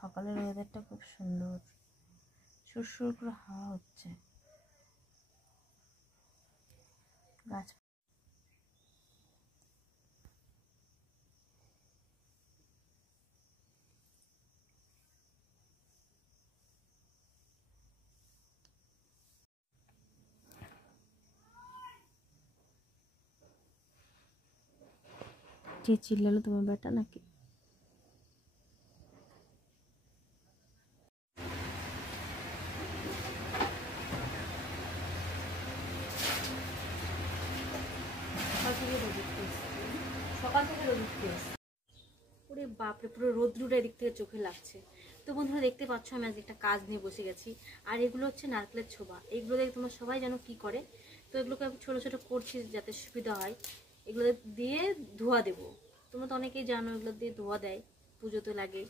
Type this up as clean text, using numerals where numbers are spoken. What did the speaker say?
সকালের ওয়েদারটা খুব সুন্দর, সুরসুর করে হাওয়া হচ্ছে, গাছ যে চিল্লালো তোমার বেটা নাকি? সকাল থেকে রোদ উঠতে ওরে বাপরে, পুরো রোদ্রুটা এদিক থেকে চোখে লাগছে। তো বন্ধুরা দেখতে পাচ্ছ আমি আজ একটা কাজ নিয়ে বসে গেছি, আর এগুলো হচ্ছে নারকেলের ছোবা। এগুলো দেখে তোমরা সবাই জানো কি করে, তো এগুলোকে আমি ছোটো ছোটো করছি যাতে সুবিধা হয়। এগুলো দিয়ে ধোয়া দেবো, তোমরা তো অনেকেই জানো এগুলো দিয়ে ধোয়া দেয়, পুজোতে লাগে।